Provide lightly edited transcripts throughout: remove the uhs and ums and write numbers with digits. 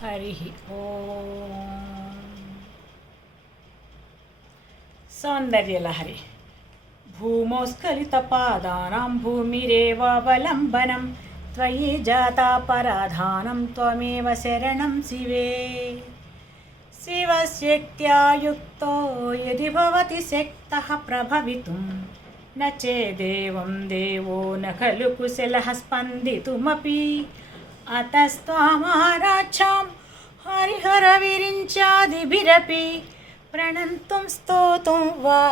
हरिः ओम्। सौन्दर्यलहरी। भूमोस्खलितपादानां भूमिरेवावलम्बनं त्वयि जातापराधानं त्वमेव शरणं शिवे। शिवशक्त्या युक्तो यदि भवति शक्तः प्रभवितुं न चेदेवं देवो न खलु कुशलः स्पन्दितुमपि। अतस्त्वामाराच्छां हरिहरविरिञ्चादिभिरपि प्रणन्तुं स्तोतुं वा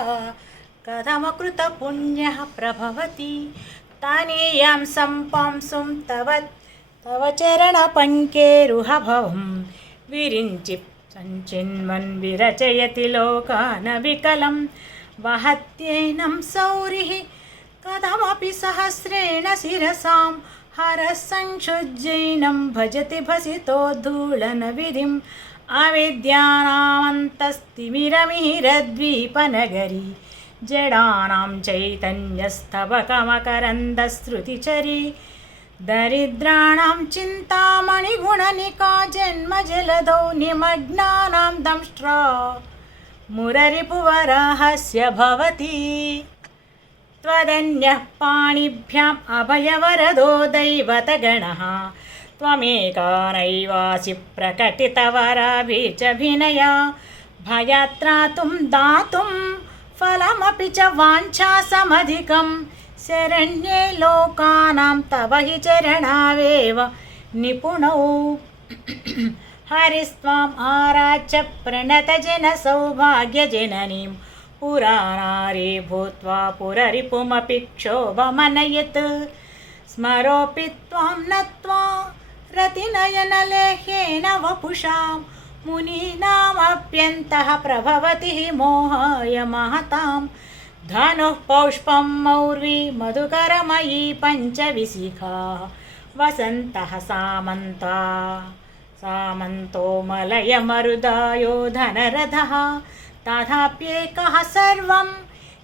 कथमकृतपुण्यः प्रभवति। तानीयां सम्पांसुं तव चरणपङ्केरुहभवं विरिञ्चि सञ्चिन्वन् विरचयति लोकानविकलं वहत्येनं सौरिः कथमपि सहस्रेण शिरसां हरः संक्षुज्जैनं भजति भसितोद्धूलनविधिम् अविद्यानामन्तस्तिमिरमिहिरद्वीपनगरी जडानां चैतन्यस्तबकमकरन्दश्रुतिचरी दरिद्राणां चिन्तामणिगुणनिका जन्मजलदौ निमग्नानां दंष्ट्रा मुररिपुवराहस्य भवति। त्वदन्यः पाणिभ्याम् अभयवरदो दैवतगणः त्वमेका नैवासि प्रकटितवराभिचभिनया भयात्रातुं दातुं फलमपि च वाञ्छासमधिकं शरण्ये लोकानां तव हि चरणावेव निपुणौ। हरिस्त्वाम् आराच्य प्रणतजनसौभाग्यजननीं पुराणारे भूत्वा पुररिपुमपि क्षोभमनयत् स्मरोऽपि त्वां नत्वा रतिनयनलेह्येन वपुषां मुनीनामप्यन्तः प्रभवति मोहाय महतां। धनुः पौष्पं मौर्वी मधुकरमयी पञ्चविशिखा वसन्तः सामन्तो मलयमरुदायो धनरथः तथाप्येकः सर्वं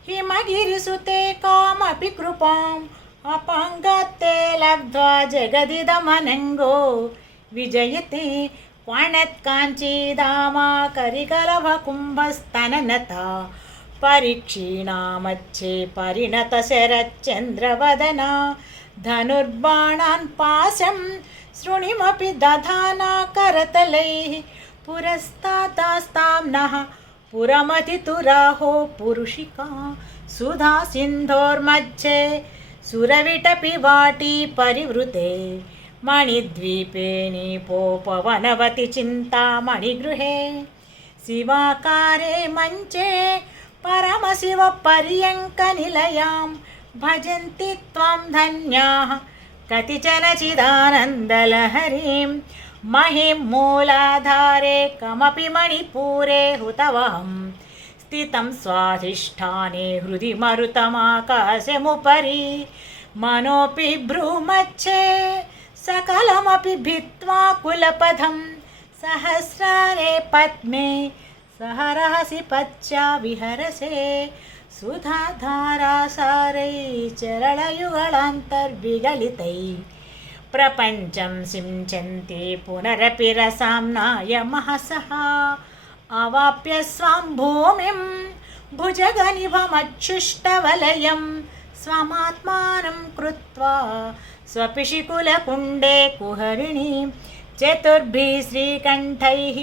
हिमगिरिसुते कामपि कृपाम् अपाङ्गते लब्ध्वा जगदिदमनङ्गो विजयते। क्वणत्काञ्चीधामा करिकलभकुम्भस्तननता परीक्षीणामच्छे परिणतशरच्चन्द्रवदना धनुर्बाणान् पाशं शृणिमपि दधाना करतलैः पुरस्तादास्तां नः पुरमतितुराहो पुरुषिका सुधा सिन्धोर्मध्ये सुरविटपि वाटी परिवृते मणिद्वीपे नीपोपवनवति चिन्तामणिगृहे शिवाकारे मञ्चे परमशिवपर्यङ्कनिलयां भजन्ति त्वां धन्याः कतिचन चिदानन्दलहरीं महिं मूलाधारे कमपि मणिपूरे हुतवहं स्थितं स्वाधिष्ठाने हृदि मरुतमाकाशमुपरि मनोऽपि भ्रूमध्ये सकलमपि भित्त्वा कुलपथं सहस्रारे पद्मे सहरहसि पच्चा विहरसे सुधाधारासारै चरणयुगलान्तर्विगलितैः प्रपञ्चं सिञ्चन्ति पुनरपि रसाम्नाय महसः अवाप्य स्वां भूमिं भुजगनिभमच्छुष्टवलयं स्वमात्मानं कृत्वा स्वपिशिकुलकुण्डे कुहरिणीं चतुर्भिः श्रीकण्ठैः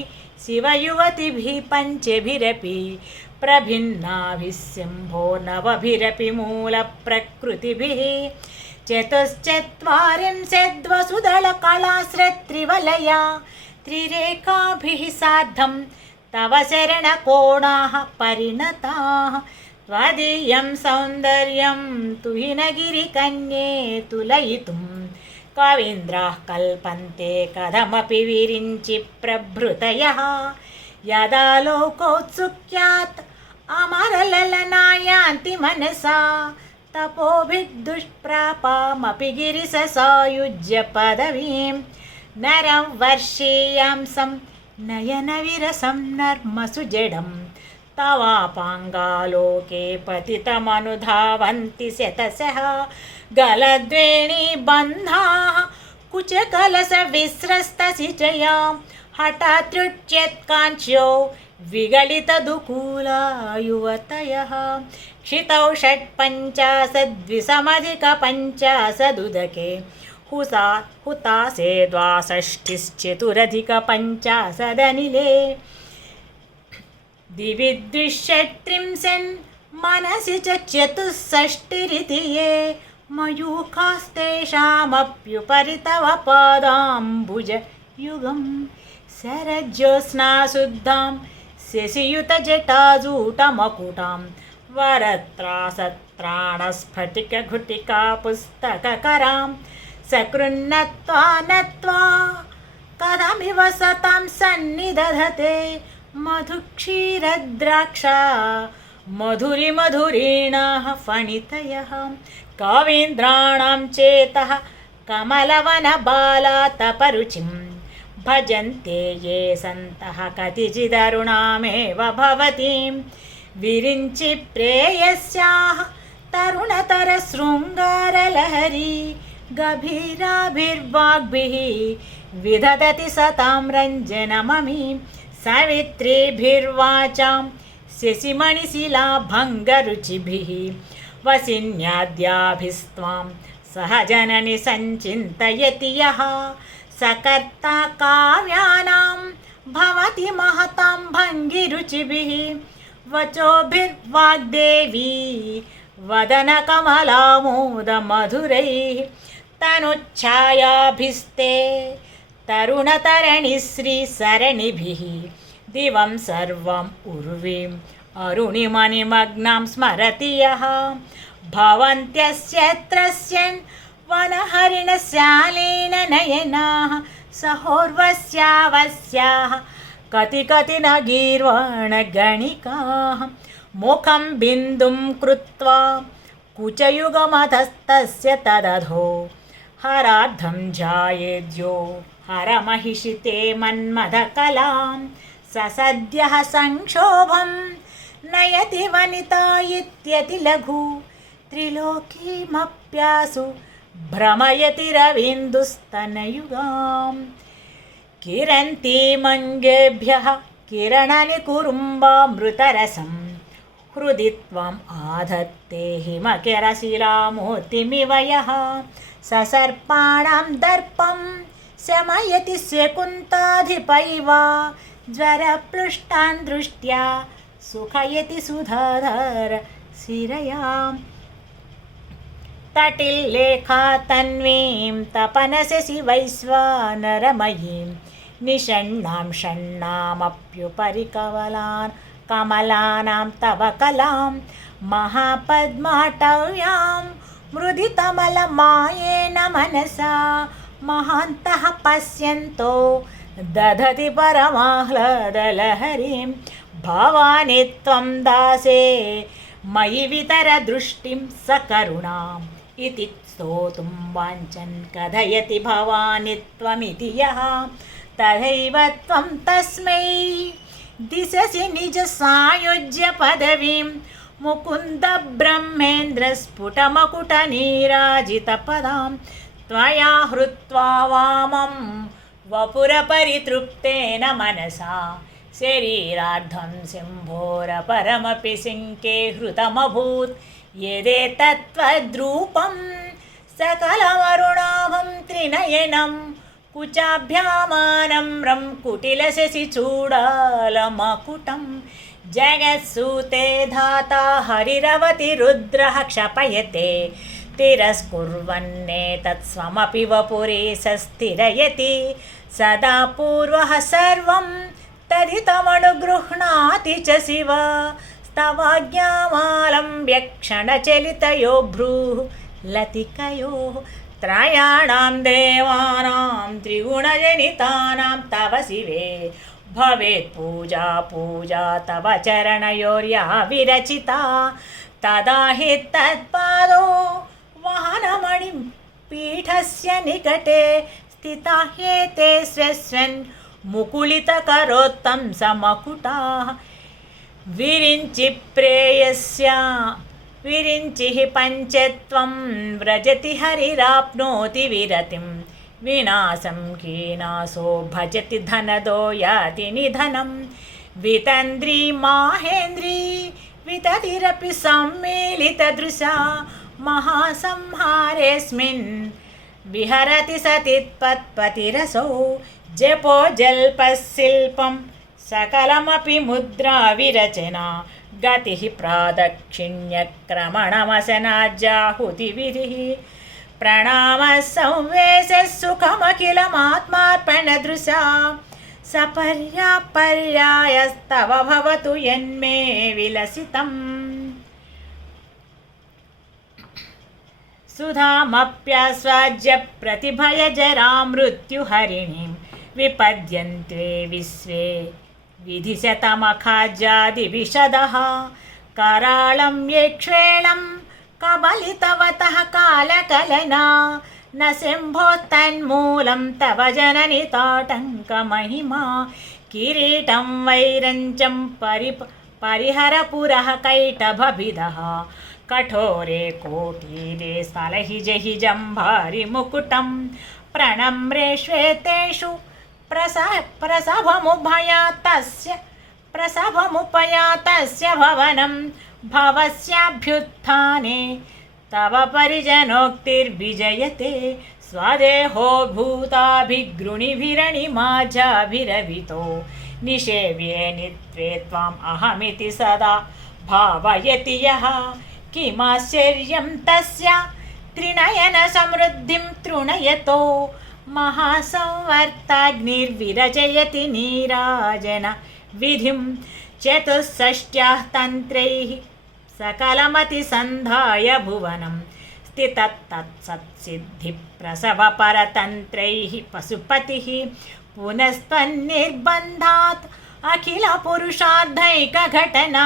शिवयुवतिभिः पञ्चभिरपि प्रभिन्नाभिः शम्भो नवभिरपि मूलप्रकृतिभिः चतुश्चत्वारिंशद्वसुदलकलाश्रत्रिवलया त्रिरेखाभिः सार्धं तव शरणकोणाः परिणताः त्वदीयं सौन्दर्यं तुहिनगिरिकन्ये तुलयितुं कवीन्द्राः कल्पन्ते कथमपि विरिञ्चि प्रभृतयः यदा लोकोत्सुक्यात् अमरललनायान्ति मनसा तपोभिर्दुष्प्रापामपि गिरिससायुज्य पदवीं नरं वर्षीयांसं नयनविरसं नर्मसुजडं तवापाङ्गालोके पतितमनुधावन्ति शतशः गलद्वेणी बन्धाः कुचकलशविस्रस्तसिचयां हठात्युच्यत्काञ्च्यो विगलितदुकूला युवतयः क्षितौ षट्पञ्चाशद्विसमधिकपञ्चाशदुदके हुतासे द्वाषष्टिश्चतुरधिकपञ्चाशदनिले दिवि द्विषट्त्रिंशन् मनसि च चतुष्षष्टिरिति ये मयूखास्तेषामप्युपरि तव पादाम्बुजयुगं शरज्योत्स्नाशुद्धां शशियुतजटाजूटमकुटां वरत्रासत्राणस्फटिकघुटिका पुस्तककरां सकृन्नत्वा नत्वा कथमिव सतां सन्निदधते मधुक्षीरद्राक्षा मधुरिमधुरीणाः फणितयः कवीन्द्राणां चेतः कमलवनबालातपरुचिं भजन्ते ये सन्तः कतिचिदरुणामेव भवतीं विरिञ्चि प्रेयस्याः तरुणतरशृङ्गारलहरी गभीराभिर्वाग्भिः विदधति सतां रञ्जनममीं सवित्रीभिर्वाचां शशिमणिशिलाभङ्गरुचिभिः वसिन्याद्याभिस्त्वां सहजननि सञ्चिन्तयति यः सकर्ता काव्यानां भवति महतां भङ्गिरुचिभिः वचोभिर्वाग्देवी वदनकमलामोदमधुरैः तनुच्छायाभिस्ते तरुणतरणिश्रीसरणिभिः दिवं सर्वम् उर्वीम् अरुणिमनिमग्नां स्मरति यः भवन्त्यस्यत्रस्यन् वनहरिणशालेन नयनाः सहोर्वस्यावस्याः कति कति न गीर्वाणगणिकाः मुखं बिन्दुं कृत्वा कुचयुगमधस्तस्य तदधो हरार्धं ध्यायेद्यो हरमहिषिते मन्मथकलां ससद्यः संक्षोभं नयति वनिता इत्यति लघु त्रिलोकीमप्यासु भ्रमयति रवीन्दुस्तनयुगां किरन्तीमङ्गेभ्यः किरणनिकुरुम्बामृतरसं हृदि त्वम् आधत्ते हिमकिरशिलामूर्तिमिव यः ससर्पाणां दर्पं शमयति शकुन्ताधिपैव ज्वरपृष्टान् दृष्ट्या सुखयति सुधाधर शिरयां तटिल्लेखा तन्वीं तपनशशि वैश्वानरमयीं निषण्णां षण्णामप्युपरि कमलानां तव कलां महापद्माटव्यां मृदितमलमायेन मनसा महान्तः पश्यन्तो दधति परमाह्लादलहरीं भवानि त्वं दासे मयि वितरदृष्टिं सकरुणाम् इति स्तोतुं वाञ्छन् कथयति भवानि त्वमिति यः तथैव त्वं तस्मै दिशसि निजसायुज्य पदवीं मुकुन्द ब्रह्मेन्द्रस्फुटमकुटनीराजितपदां त्वया हृत्वा वामं वपुरपरितृप्तेन मनसा शरीरार्धं सिंहोरपरमपि सिङ्के हृतमभूत् यदेतत्त्वद्रूपं सकलमरुणाभं त्रिनयनं कुचाभ्यामानम्रं कुटिलशशिचूडालमकुटं जगत्सूते धाता हरिरवति रुद्रः क्षपयते तिरस्कुर्वन्नेतत्स्वमपि वपुरे सस्थिरयति सदा पूर्वः सर्वं तदितमनुगृह्णाति च शिव स्तवाज्ञामालम्ब्य क्षणचलितयो भ्रूः लतिकयोः त्रयाणां देवानां त्रिगुणजनितानां तव शिवे भवेत् पूजा तव चरणयोर्या विरचिता तदा हि तत्पादो वाहनमणिं पीठस्य निकटे स्थिता ह्येते स्वस्वन् मुकुलितकरोत्तं समकुटाः विरिञ्चि प्रेयस्या विरिञ्चिः पञ्चत्वं व्रजति हरिराप्नोति विरतिं विनाशं कीनासो भजति धनदो याति निधनं वितन्द्री माहेन्द्री विततिरपि सम्मीलितदृशा महासंहारेऽस्मिन् विहरति सतित्पत्पतिरसौ जपो जल्पशिल्पं सकलमपि मुद्रा विरचना गतिः प्रादक्षिण्यक्रमणमसनाज्जाहुतिविधिः प्रणामः संवेशः सुखमखिलमात्मार्पणदृशा सपर्यापर्यायस्तव भवतु यन्मे विलसितम् सुधामप्यास्वाद्य प्रतिभयजरा मृत्युहरिणीं विपद्यन्ते विश्वे विधिशतमखाज्यादिविशदः कराळं येक्ष्वेणं कबलितवतः कालकलना न सिंहोत्तन्मूलं तव जननि ताटङ्कमहिमा किरीटं वैरञ्चं परिहरपुरः कैटभभिदः कठोरे कोटीरे स्थलहिजहि जम्भारिमुकुटं प्रणम्रे प्रसभमुपयातस्य भवनं भवस्याभ्युत्थाने तव परिजनोक्तिर्विजयते स्वदेहो भूताभिगृणिभिरणिमाजाभिरवितो निषेव्ये नित्वे त्वाम् अहमिति सदा भावयति यः किमाश्चर्यं तस्य त्रिनयनसमृद्धिं तृणयतो महासंवर्ताग्निर्विरचयति नीराजन विधिं चतुष्षष्ट्याः तन्त्रैः सकलमतिसन्धाय भुवनं स्थितत्तत्सत्सिद्धिप्रसवपरतन्त्रैः पशुपतिः पुनस्त्वन्निर्बन्धात् अखिलपुरुषार्थैकघटना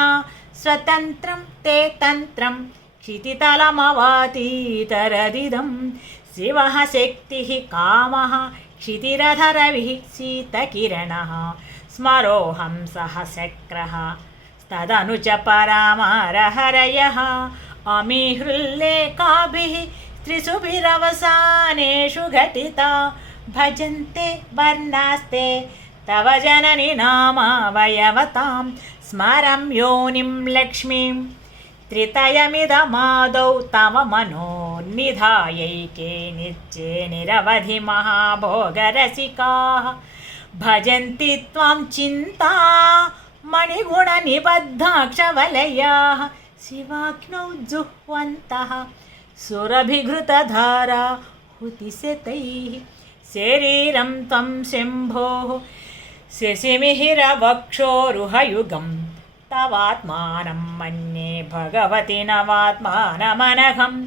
स्वतन्त्रं ते तन्त्रं क्षितितलमवातीतरदिदं शिवः शक्तिः कामः क्षितिरधरविः शीतकिरणः स्मरोऽहं सहस्रः तदनु च परामारहरयः अमीहृल्लेखाभिः त्रिषुभिरवसानेषु घटिता भजन्ते वर्णास्ते तव जननि नामावयवतां स्मरं योनिं लक्ष्मीं त्रितयमिदमादौ तव मनोन्निधायैके नित्ये निरवधि महाभोगरसिकाः भजन्ति त्वां चिन्ता मणिगुणनिबद्धाक्षवलयाः शिवाग्नौ जुह्वन्तः सुरभिघृतधारा हुतिशतैः शरीरं त्वं शम्भोः शशिमिहिरवक्षोरुहयुगं तवात्मानं मन्ये भगवति नवात्मानमनघम्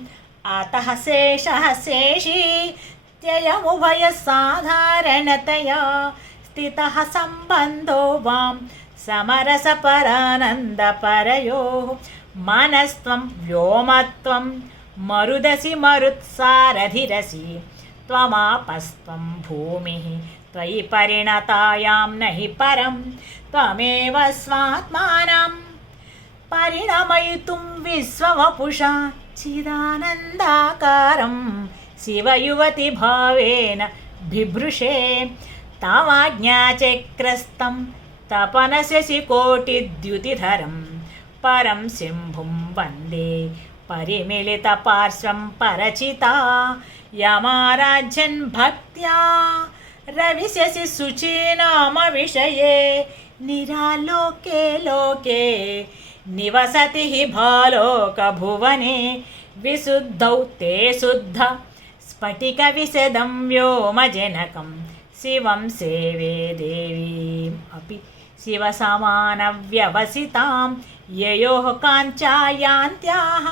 अतः शेषः शेषी त्ययमुभयसाधारणतया स्थितः सम्बन्धो वां समरसपरानन्दपरयोः मनस्त्वं व्योमत्वं मरुदसि मरुत्सारधिरसि त्वमापस्त्वं भूमिः त्वयि परिणतायां नहि परं त्वमेव स्वात्मानं परिणमयितुं विश्ववपुषा चिदानन्दाकारं शिवयुवतिभावेन बिभृशे तवाज्ञाचक्रस्तं तपनशशिकोटिद्युतिधरं परं शम्भुं वन्दे परिमिलितपार्श्वं परचिता यमाराध्यन् भक्त्या रविशशि शुचीनाम विषये निरालोके लोके निवसति हि भालोकभुवने विशुद्धौ ते शुद्ध स्फटिकविशदं व्योमजनकं शिवं सेवे देवीम् अपि शिवसमानव्यवसितां ययोः काञ्चायान्त्याः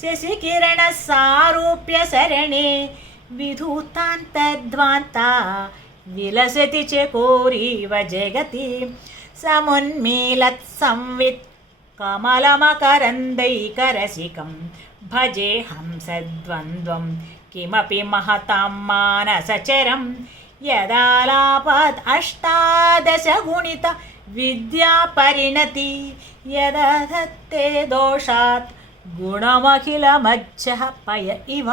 शशिकिरणसारूप्य शरणे विधूतान्तर्ध्वान्ता विलसति चकोरीव जगति समुन्मीलत्संवित् कमलमकरन्दैकरसिकं भजेऽहं सद्वन्द्वं किमपि महतां मानसचरं यदालापात् अष्टादशगुणित विद्यापरिणति यदधत्ते दोषात् गुणमखिलमज्जः पय इव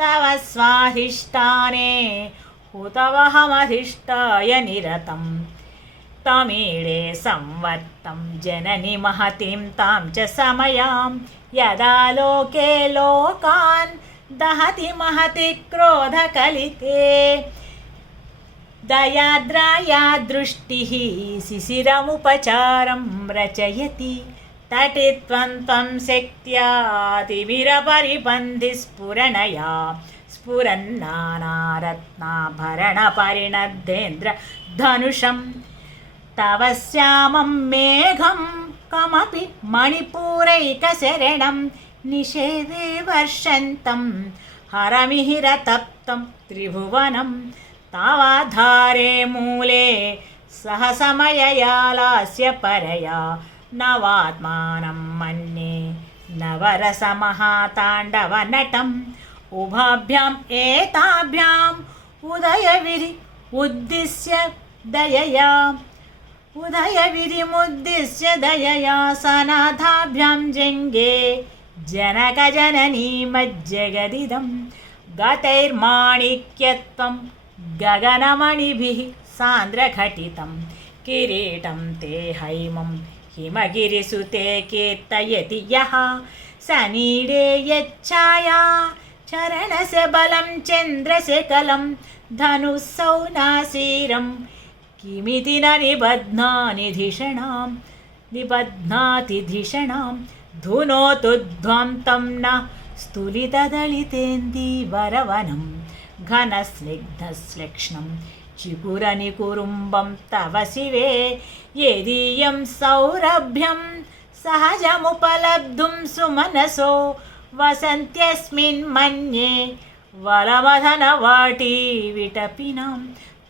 तव स्वाधिष्ठाने हुतवहमधिष्ठाय निरतं तमीडे संवर्तं जननि महतीं तां च समयां यदा लोके लोकान् दहति महति क्रोधकलिते दयाद्राया दृष्टिः शिशिरमुपचारं रचयति तटित्वं त्वं शक्त्यातिमिरपरिबन्धिस्फुरणया स्फुरन्नानारत्नाभरणपरिणद्धेन्द्र धनुषं तव श्यामं मेघं कमपि मणिपूरैकशरणं निषेधे वर्षन्तं हरमिहिरतप्तं त्रिभुवनं तावाधारे मूले सहसमययालास्य परया नवात्मानं मन्ये नवरसमहाताण्डवनटम् उभाभ्याम् एताभ्याम् उदयविरिमुद्दिश्य दयया सनाथाभ्यां जङ्गे जनकजननीमज्जगदिदं गतैर्माणिक्यत्वं गगनमणिभिः सान्द्रघटितं किरीटं ते हैमं हिमगिरिसुते कीर्तयति यः सनीडे यच्छाया चरणस्य बलं चन्द्रस्य कलं धनुःसौ नासीरं किमिति न निबध्नाति धिषणां धुनोतु ध्वं न स्तुलितदलितेन्दीवरवनं घनस्निग्धश्लेक्ष्णं चिकुरनिकुरुम्बं तव शिवे यदीयं सौरभ्यं सहजमुपलब्धुं सुमनसो वसन्त्यस्मिन् मन्ये वलमधनवाटी विटपिनां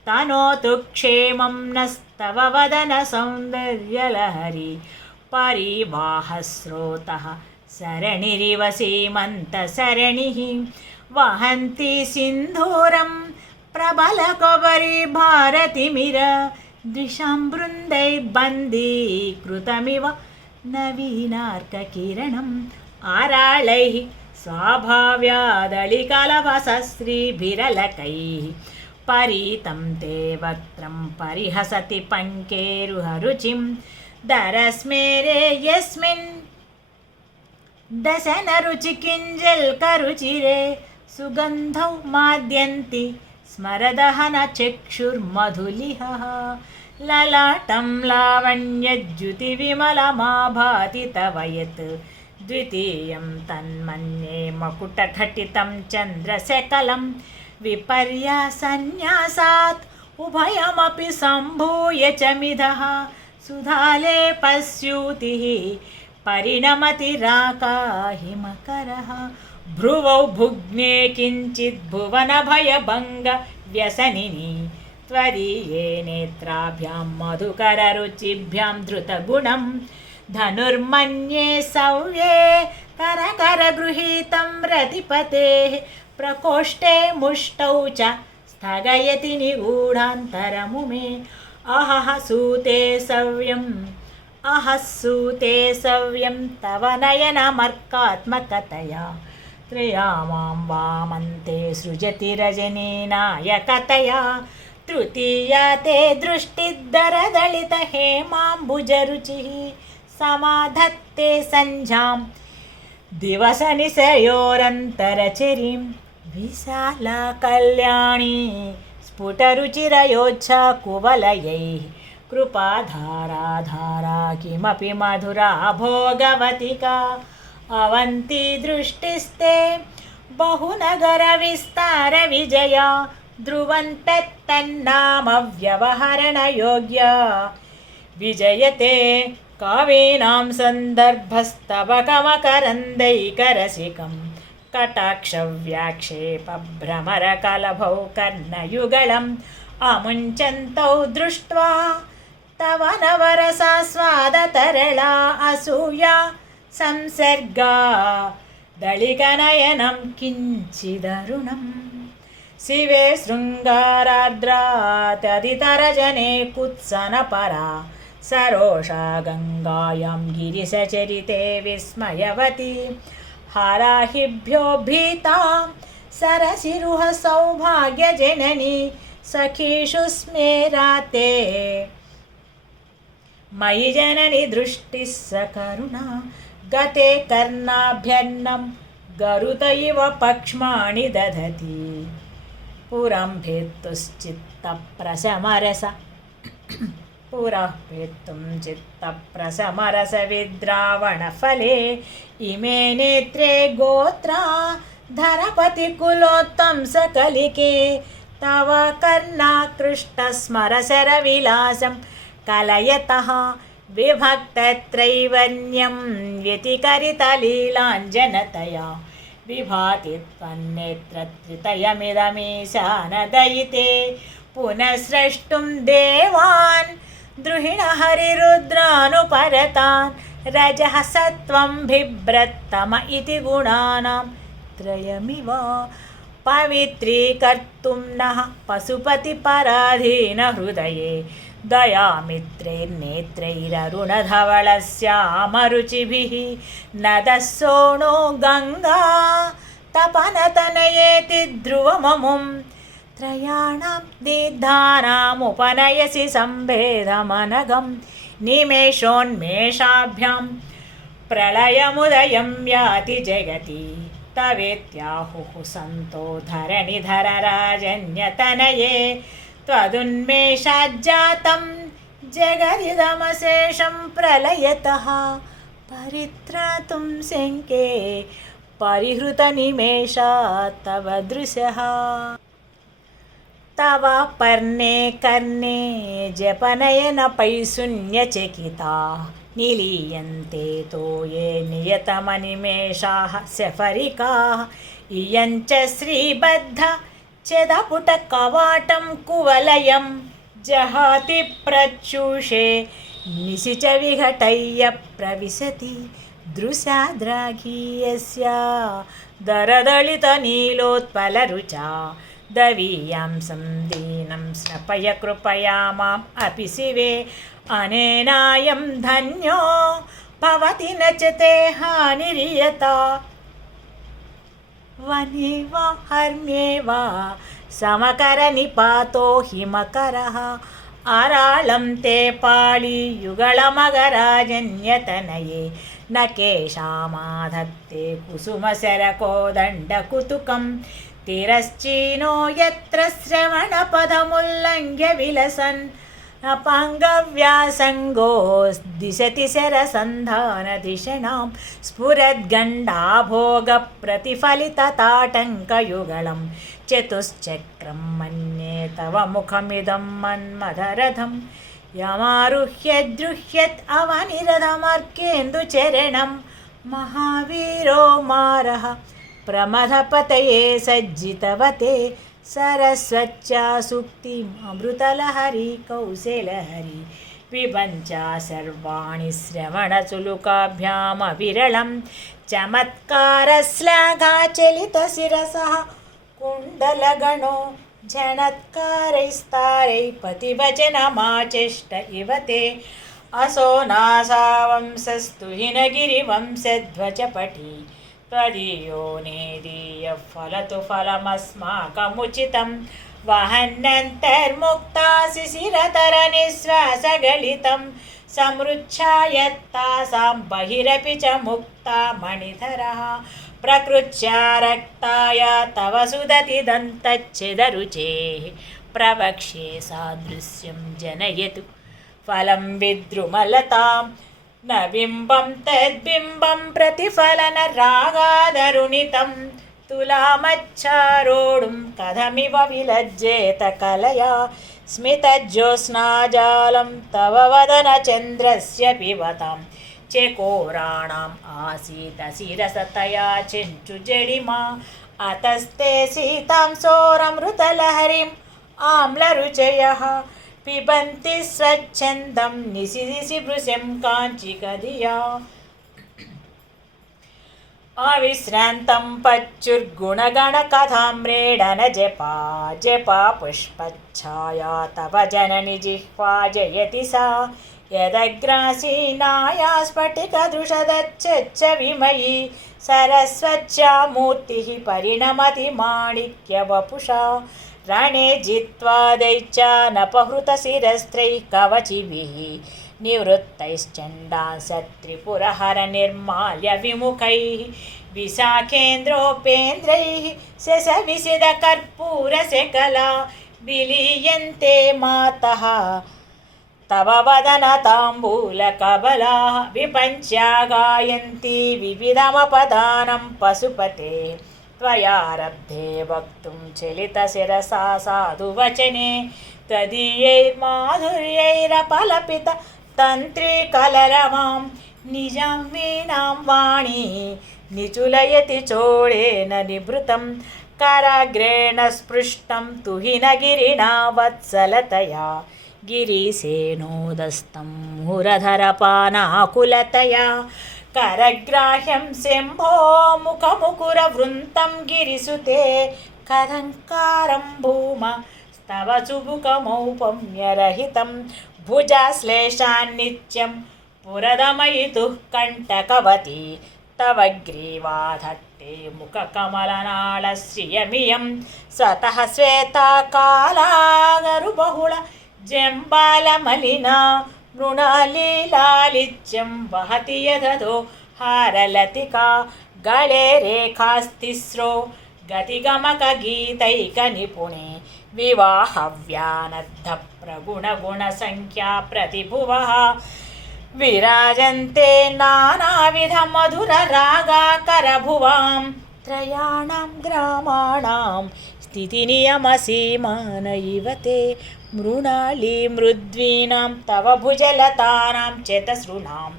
तनोतु क्षेमं नस्तव वदन सौन्दर्यलहरी परिवाहस्रोतः सरणिरिव सीमन्तसरणिः वहन्ति सिन्धूरं प्रबलकबरी भारतिमिर द्विषां बृन्दैर्बन्दीकृतमिव नवीनार्ककिरणम् आराळैः स्वाभाव्यादलिकलभसश्रीभिरलकैः परीतं ते वक्त्रं परिहसति पङ्केरुहरुचिं दरस्मेरे यस्मिन् दशनरुचिकिञ्जल्करुचिरे सुगन्धौ माद्यन्ति स्मरदहनचक्षुर्मधुलिहः ललाटं लावण्यज्युतिविमलमाभाति तव यत् द्वितीयं तन्मन्ये मकुटघटितं चन्द्रशकलं विपर्यासन्न्यासात् उभयमपि सम्भूय च मिधः सुधालेपस्यूतिः परिणमति राकाहिमकरः भ्रुवौ भुग्ने किञ्चित् भुवनभयभङ्गव्यसनिनि त्वदीये नेत्राभ्यां मधुकररुचिभ्यां धृतगुणं धनुर्मन्ये सव्ये करकरगृहीतं रतिपतेः प्रकोष्ठे मुष्टौ च स्थगयति निगूढान्तरमुमे अहः सूते सव्यं तव नयनमर्कात्मकतया त्र्यामां वामन्ते सृजति रजनीनायकतया तृतीया ते दृष्टिदरदलितहेमाम्बुजरुचिः समाधत्ते सञ्झां दिवसनिशयोरन्तरचिरीं विशाला कल्याणी स्फुटरुचिरयोच्छा कुवलयैः कृपाधारा किमपि मधुरा भोगवतिका अवन्ती दृष्टिस्ते बहुनगरविस्तारविजया ध्रुवन्तत्तन्नामव्यवहरणयोग्या विजयते कावीनां सन्दर्भस्तव कमकरन्दैकरसिकं कटाक्षव्याक्षेपभ्रमरकलभौ कर्णयुगलम् अमुञ्चन्तौ दृष्ट्वा तव नवरसास्वादतरला असूया संसर्गा दलिकनयनं किञ्चिदरुणम् शिवे शृङ्गारार्द्रातदितरजने कुत्सनपरा सरोषा गङ्गायां गिरिशचरिते विस्मयवती हाराहिभ्यो भीता सरसिरुह सौभाग्यजननी सखीषु स्मेराते मयि जननि दृष्टिः सकरुणा गते कर्णाभ्यन्नं गरुत इव पक्ष्माणि दधति पुरं भेत्तुश्चित्तप्रशमरस पुरः भेत्तुं चित्तप्रशमरसविद्रावणफले इमे नेत्रे गोत्रा धरपतिकुलोत्तंसकलिके तव कर्णाकृष्टस्मरशरविलासं कलयतः विभक्तत्रैवन्यं व्यतिकरितलीलाञ्जनतया विभाति त्वन्नेत्रत्रितयमिदमीशानदयिते पुनः स्रष्टुं देवान् द्रुहिणहरिरुद्रानुपरतान् रजः सत्त्वं बिभ्रत्तम इति गुणानां त्रयमिव पवित्रीकर्तुं नः पशुपतिपराधीनहृदये दयामित्रैर्नेत्रैररुणधवलस्यामरुचिभिः नदः सोणो गङ्गा तपनतनयेति ध्रुवममुं त्रयाणां दीर्घानामुपनयसि सम्भेदमनघं निमेषोन्मेषाभ्यां प्रलयमुदयं याति जगति तवेत्याहुः सन्तो धरणिधरराजन्यतनये त्वदुन्मेषाज्जातं जगदिदमशेषं प्रलयतः परित्रातुं शङ्के परिहृतनिमेषा तव दृशः तव पर्णे कर्णे जपनयनपैशून्यचकिता निलीयन्ते तो ये नियतमनिमेषाः सफरिकाः इयञ्च श्रीबद्ध चेदपुटकवाटं कुवलयं जहाति प्रच्यूषे निशिच विघटय्य प्रविशति दृशाद्राघीयस्या दरदलितनीलोत्पलरुचा दवीयां संदीनं स्नपय कृपया माम् अपि शिवे अनेनायं धन्यो भवति न च ते हानिरियता वने वा हर्म्ये वा समकरनिपातो हिमकरः आराळं ते पाळियुगळमगराजन्यतनये न केशामाधत्ते कुसुमशरकोदण्डकुतुकं तिरश्चीनो यत्र श्रवणपदमुल्लङ्घ्य विलसन् अपाङ्गव्यासङ्गो दिशति शरसन्धानधिषणां स्फुरद्गण्डाभोगप्रतिफलितताटङ्कयुगलं चतुश्चक्रं मन्ये तव मुखमिदं मन्मथरथं यमारुह्य द्रुह्यत् अवनिरथमर्केन्दुचरणं महावीरो मारः प्रमथपतये सज्जितवते सरस्वत्या सुक्तिम् अमृतलहरी कौशलहरी विभञ्चा सर्वाणि श्रवणचुलुकाभ्यामविरलं चमत्कारश्लाघाचलितशिरसः कुण्डलगणो झणत्कारैस्तारैः पतिवचनमाचेष्ट इव ते असो नासावंसस्तु हिनगिरिवंशध्वजपटी त्वदीयो नेदीयः फलतु फलमस्माकमुचितं वहन्नन्तर्मुक्ता शिशिरतरनिःश्वासगलितं समृच्छायत्तासां बहिरपि च मुक्ता मणिधरः प्रकृत्या रक्ताय तव सुदति दन्तच्छिदरुचेः प्रवक्ष्ये सादृश्यं जनयतु फलं विद्रुमलतां न बिम्बं तद्बिम्बं प्रतिफलनरागादरुणितं तुलामच्छारोढुं कथमिव विलज्जेत कलया स्मितज्योत्स्नाजालं तव वदनचन्द्रस्य पिबतां चेकोराणाम् आसीत शिरसतया चिञ्चुजडिमा अतस्ते सीतां सोरमृतलहरीम् आम्लरुचयः पिबन्ति स्वच्छन्दं निशिदिशि भृशं काञ्चिकधिया अविश्रान्तं पच्युर्गुणगणकथाम्रेडन जपा जपा पुष्पच्छाया तव जननि जिह्वा जयति सा यदग्रासीनाया स्फटिकदृशदच्छ विमयी सरस्वत्या मूर्तिः परिणमति माणिक्यवपुषा रणे जित्वा दैत्यानपहृतशिरस्त्रैः कवचिभिः निवृत्तैश्चण्डान् शत्रिपुरहरनिर्माल्य विमुखैः विशाखेन्द्रोपेन्द्रैः शशविशदकर्पूरशकला विलीयन्ते मातः तव वदनताम्बूलकबलाः विपञ्च्या गायन्ति विविधमपदानं पशुपते त्वयारब्धे वक्तुं चलितशिरसा साधुवचने त्वदीयैर्माधुर्यैरपलपित तन्त्रीकलरवां निजां वीणां वाणी निचुलयति चोळेन निभृतं कराग्रेण स्पृष्टं तुहिनगिरिणा वत्सलतया गिरिसेनोदस्तं मुरधरपानाकुलतया करग्राह्यं शम्भो मुखमुकुरवृन्तं गिरिसुते कदङ्कारं भूमा स्तव चुबुकमौपम्यरहितं भुजाश्लेषान्नित्यं पुरदमयितुः कण्टकवती तव ग्रीवाधट्टे मुखकमलनाळश्रियमियं स्वतः श्वेता कालागरुबहुळ जम्बालमलिना मृणालीलालित्यं वहति यदधो हारलतिका गळे रेखास्तिस्रो गतिगमकगीतैकनिपुणे विवाहव्यानद्धप्रगुणगुणसङ्ख्या प्रतिभुवः विराजन्ते नानाविधमधुररागाकरभुवां त्रयाणां ग्रामाणां स्थितिनियमसीमान इव ते मृणालीमृद्वीनां तव भुजलतानां चेतसृणां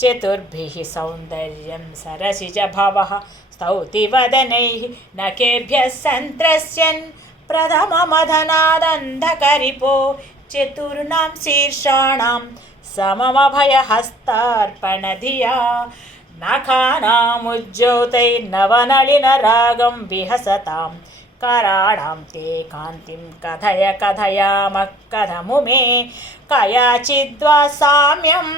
चतुर्भिः सौन्दर्यं सरसिजभवः स्तौति वदनैः नखेभ्यः सन्त्रस्यन् प्रथममधनादन्धकरिपो चतुर्णां शीर्षाणां सममभयहस्तार्पणधिया नखानामुज्ज्योतैर्नवनलिनरागं विहसतां कराणां ते कान्तिं कथय कथयामः कथमुमे कयाचिद्वा साम्यं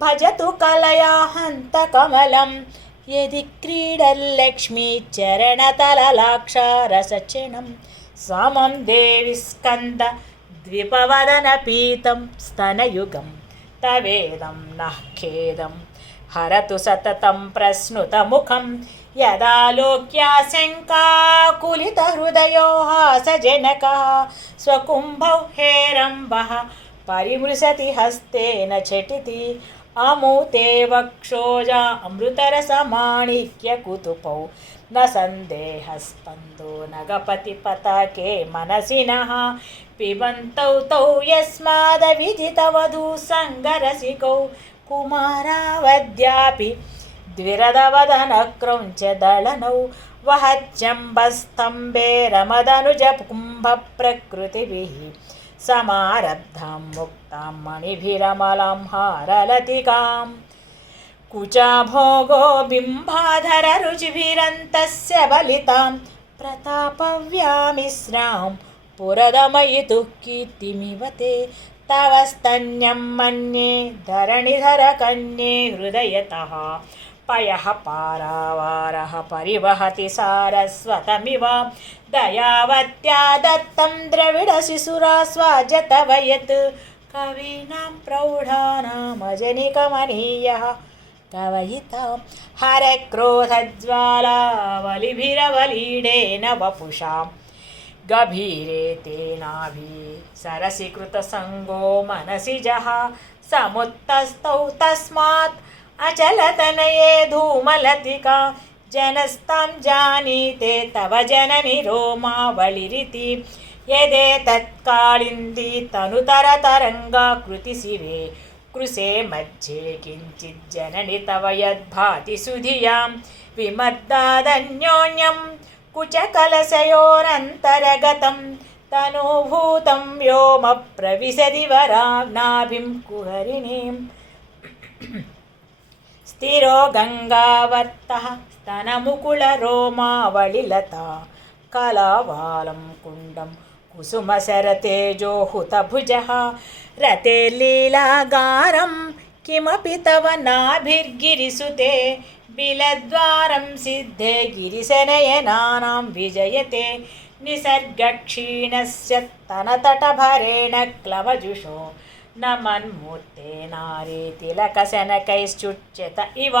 भजतु कलया हन्तकमलं यदि क्रीडल्लक्ष्मीचरणतललाक्षारसचिणं समं देवि स्कन्द द्विपवदनपीतं स्तनयुगं तवेदं नः खेदं हरतु सततं प्रस्नुतमुखं यदालोक्याशङ्काकुलितहृदयो हासजनकः स्वकुम्भौ हेरम्बः परिमृशति हस्तेन झटिति अमूते वक्षोजा अमृतरसमाणिक्यकुतुपौ न सन्देहस्पन्दो नगपतिपताके मनसि नः पिबन्तौ तौ यस्मादविदितवधूसङ्गरसिकौ कुमारावद्यापि द्विरदवदनक्रौञ्चदलनौ वहच्चम्बस्तम्भे रमदनुजकुम्भप्रकृतिभिः समारब्धां मुक्तां मणिभिरमलां हारलतिकां कुचाभोगो बिम्बाधररुचिभिरन्तस्य बलितां प्रतापव्यामिश्रां पुरदमयितुः कीर्तिमिव ते तव स्तन्यं मन्ये धरणिधरकन्ये हृदयतः पयः पारावारः परिवहति सारस्वतमिव दयावत्या दत्तं द्रविडशिशुरास्वाजतव यत् कवीनां प्रौढानामजनिकमनीयः कवयितां हरक्रोधज्वालावलिभिरवलीडेन वपुषां गभीरे तेनाभि सरसीकृतसङ्गो मनसि जः समुत्तस्तौ तस्मात् अचलतनये धूमलतिका जनस्तां जानीते तव जननि रोमावलिरिति यदेतत्कालिन्दी तनुतरतरङ्गाकृतिशिवे कृशे मध्ये किञ्चिज्जननि तव यद्भाति सुधियां विमद्दादन्योन्यं कुचकलशयोरन्तरगतं तनुभूतं व्योमप्रविशदि वरानाभिं कुहरिणीम् स्थिरो गङ्गावर्तः स्तनमुकुलरोमावलिलता कलावालं कुण्डं कुसुमशरतेजो हुतभुजः रते लीलागारं किमपि तव नाभिर्गिरिसुते बिलद्वारं सिद्धे गिरिशनयनानां विजयते निसर्गक्षीणस्य तनतटभरेण क्लवजुषो न मन्मूर्ते नारी तिलकशनकैश्चुच्यत इव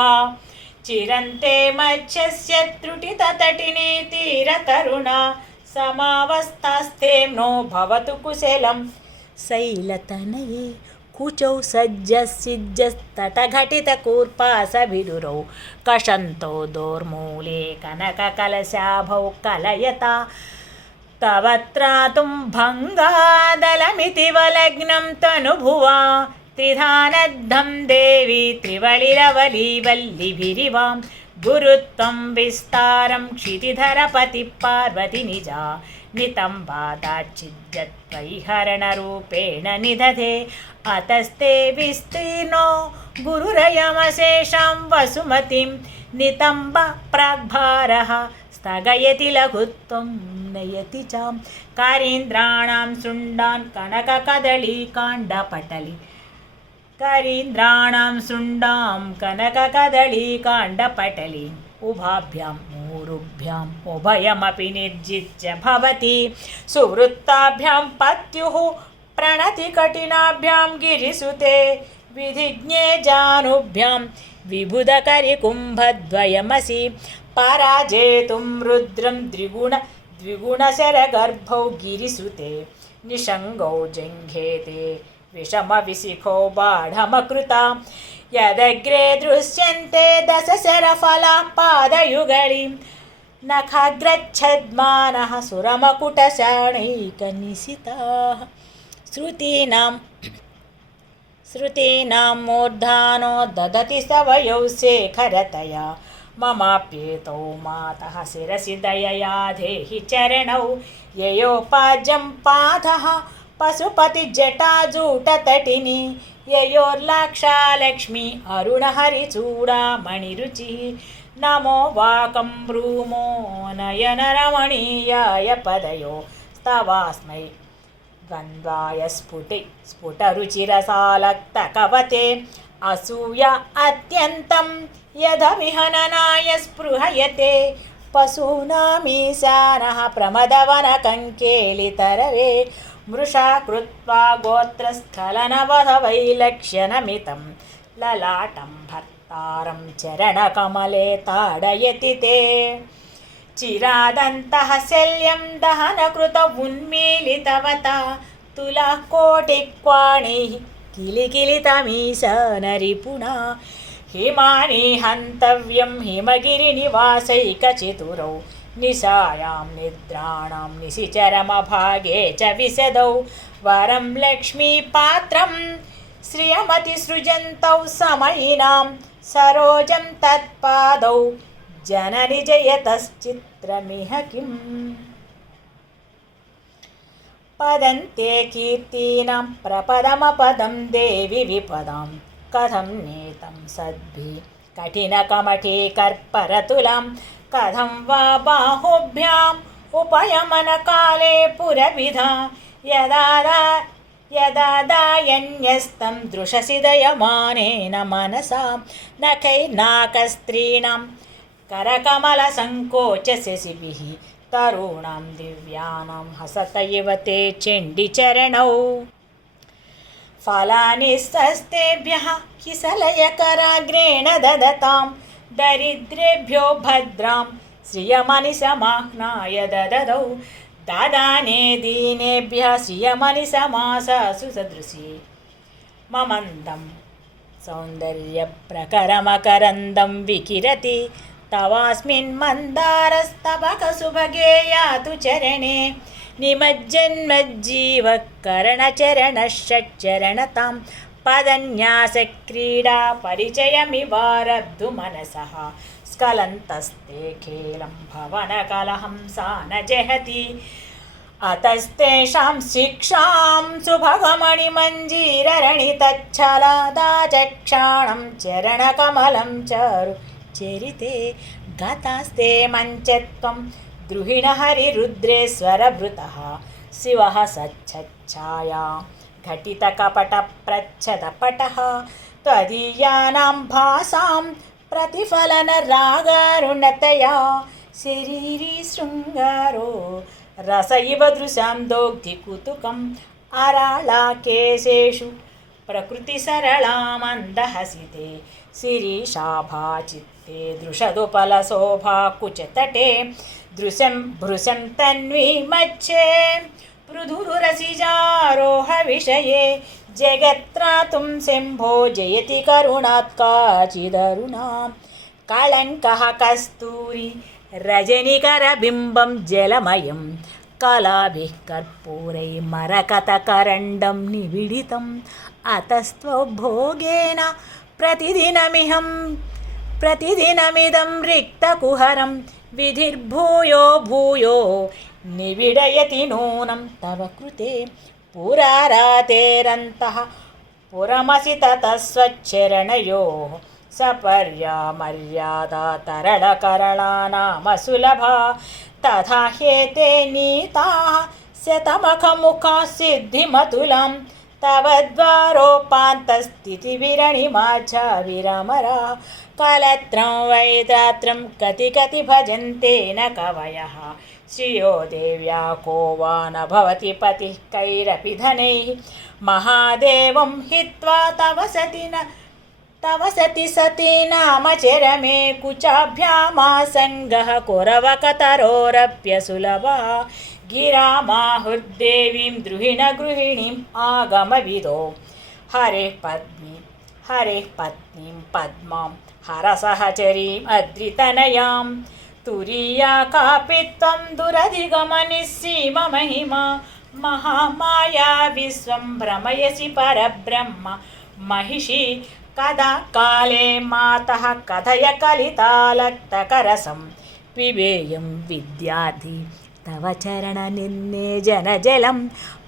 चिरन्ते मत्स्यस्य त्रुटिततटिनी तीरतरुणा समावस्थास्ते नो भवतु कुशलं शैलतनये कुचौ सज्जसिज्जस्तटघटितकूर्पासभिरुरौ कषन्तौ दोर्मूले कनककलशाभौ कलयता तव त्रातुं भङ्गादलमिति वलग्नं तनुभुवा त्रिधानद्धं देवी त्रिवलिरवलीवल्लिभिरिवां गुरुत्वं विस्तारं क्षितिधरपति पार्वती निजा नितम्बादाच्छिद्यत्वैहरणरूपेण निदधे अतस्ते विस्तीर्णो गुरुरयमशेषां वसुमतीं नितम्ब प्राग्भारः स्थगयति लघुत्वं नयति चां कारीन्द्राणां शृण्डान् कनककदलीकाण्डपटलि करीन्द्राणां शृण्डां कनककदलीकाण्डपटलि उभाभ्यां मूरुभ्याम् उभयमपि निर्जित्य भवति सुवृत्ताभ्यां पत्युः प्रणतिकठिनाभ्यां गिरिसुते विधिज्ञे जानुभ्यां विबुधकरिकुम्भद्वयमसि पराजेतुं रुद्रं द्विगुणशरगर्भौ गिरिसुते निषङ्गौ जङ्घेते विषमविशिखो बाढमकृता यदग्रे दृश्यन्ते दशशरफलाः पादयुगळीं नखाग्रच्छद्मानः सुरमकुटशाणैकनिशिताः श्रुतीनां मूर्धानो ददति सवयौ शेखरतया ममाप्येतौ मातः शिरसि दयया देहि चरणौ ययोपाज्यं पादः पशुपतिजटाजूटतटिनी ययोर्लाक्षालक्ष्मी अरुणहरिचूडामणिरुचिः नमो वाकं रूमो नयनरमणीयाय पदयो स्तवास्मै द्वन्द्वाय स्फुटरुचिरसालक्तकवते असूया अत्यन्तं यदविहननाय स्पृहयते पशूनामीशानः प्रमदवनकङ्केलितरवे मृषा कृत्वा गोत्रस्खलनवधवैलक्ष्यनमितं ललाटं भर्तारं चरणकमले ताडयति ते चिरादन्तः शल्यं दहनकृत उन्मीलितवता तुलाः कोटिक्वाणैः किलिकिलितमीशानरिपुणा हिमानि हन्तव्यं हिमगिरिनिवासैकचतुरौ निशायां निद्राणां निशिचरमभागे च विशदौ वरं लक्ष्मीपात्रं श्रियमतिसृजन्तौ समयिनां सरोजं तत्पादौ जननि जयतश्चित्रमिह किम् पदन्ते कीर्तीनां प्रपदमपदं देवि विपदां कथं नीतं सद्भिः कठिनकमठीकर्परतुलां कथं वा बाहुभ्याम् उपयमनकाले पुरविधा यदादायन्यस्तं दृशसि दयमानेन मनसा नखैर्नाकस्त्रीणां करकमलसङ्कोचशशिभिः तरूणां दिव्यानां हसत इव ते चण्डिचरणौ फलानि स्वस्तेभ्यः किसलयकराग्रेण ददतां दरिद्रेभ्यो भद्रां श्रियमनिशमाह्नाय दददौ दादाने दीनेभ्यः श्रियमनिशमासासु सदृशी ममन्दं सौन्दर्यप्रकरमकरन्दं विकिरति तवास्मिन् मन्दारस्तबकसुभगे यातु चरणे निमज्जन्मज्जीवकरणचरणषट्चरणतां पदन्यासक्रीडा परिचयमिवारब्धु मनसः स्खलन्तस्ते खेलं भवनकलहं सा न जहति अतस्तेषां शिक्षां सुभगमणिमञ्जीररणितच्छलादाचक्षाणं चरणकमलं चारु चरिते गतास्ते मञ्चत्वं द्रुहिणहरिरुद्रेश्वरभृतः शिवः सच्छच्छाया घटितकपटप्रच्छदपटः त्वदीयानां भासां प्रतिफलनरागारुणतया शरीरी शृङ्गारो रस इव दृशां दोग्धिकुतुकम् अराळाकेशेषु प्रकृतिसरला मन्दहसिते शिरीशाभाचित्ते दृशदुपलशोभा कुचतटे दृशं भृशं तन्वी मच्छे पृथुरुरसिजारोहविषये जगत्त्रातुं शम्भो जयति करुणात् काचिदरुणां कलङ्कः कस्तूरी रजनिकरबिम्बं जलमयं कलाभिः कर्पूरैः मरकतकरण्डं निबिडितम् अतस्त्वभोगेन प्रतिदिनमिदं रिक्तकुहरं विधिर्भूयो भूयो निबिडयति नूनं तव कृते पुरारातेरन्तः पुरमसि ततः स्वच्चरणयोः सपर्या मर्यादा तरलकरला नाम सुलभा तथा ह्येते नीताः शतमखमुखाः सिद्धिमतुलां तव द्वारोपान्तस्थितिविरणिमा च विरमरा कलत्रं वैदात्रं कति कति भजन्ते न कवयः श्रियो देव्या को वा न भवति पतिः कैरपि धनैः महादेवं हित्वा तव सति नाम चरमे कुचाभ्यामासङ्गः कुरवकतरोरप्यसुलभा गिरामाहुर्देवीं द्रुहिणगृहिणीम् आगमविदो हरेः पत्नीं पद्मां हरसहचरीम् अद्रितनयां तुरीया कापि त्वं दुरधिगमनिस्सीममहिमा महामाया विश्वं भ्रमयसि परब्रह्म महिषी कदा काले मातः कथय कलितालक्तकरसं पिबेयं विद्यार्थी तव चरणनिर्नेजनजलं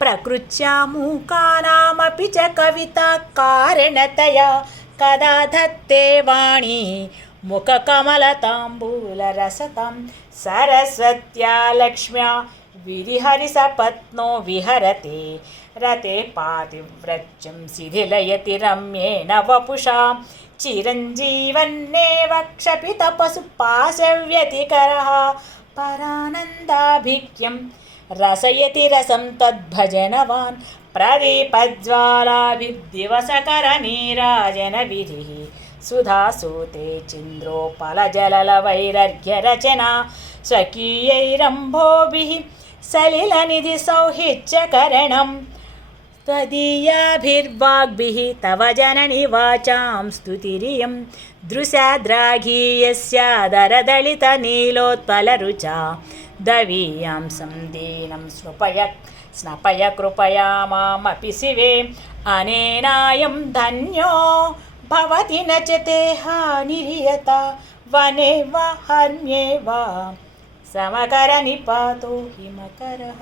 प्रकृत्या मूकानामपि च कविता कारणतया कदा धत्ते वाणी मुखकमलताम्बूलरसतां सरस्वत्या लक्ष्म्या विधिहरिसपत्नो विहरते रते पातिव्रत्यं शिथिलयति रम्येण वपुषा चिरञ्जीवन्नेव क्षपितपशुपाशव्यतिकरः परानन्दाभिक्यं रसयति रसं तद्भजनवान् प्रदीपज्वालाभिर्दिवसकरनीराजनविधिः सुधासूते चिन्द्रोपलजललवैरर्घ्यरचना स्वकीयैरम्भोभिः सलिलनिधिसौहित्यकरणं त्वदीयाभिर्वाग्भिः तव जननि वाचां स्तुतिरियं दृशाद्राघीयस्यादरदलितनीलोत्पलरुचा दवीयां संदीनं स्नपय कृपया मामपि शिवे अनेनायं धन्यो भवति न च ते हानिर्यता वने वा हर्म्ये वा समकरनिपातो हिमकरः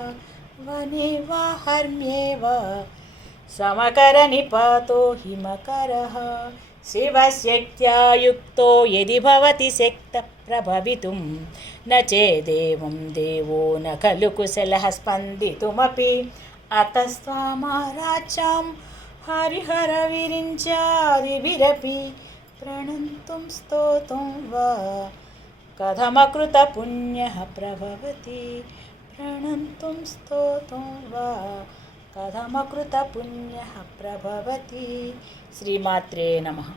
वने वा हर्म्ये वा समकरनिपातो हिमकरः शिवशक्त्या युक्तो यदि भवति शक्तः प्रभवितुं न चेदेवं देवो न खलु कुशलः स्पन्दितुमपि अतस्त्वामाराच्यां हरिहरविरिञ्चादिभिरपि प्रणन्तुं स्तोतुं वा कथमकृतपुण्यः प्रभवति प्रणन्तुं स्तोतुं वा कथमकृतपुण्यः प्रभवति। श्रीमात्रे नमः।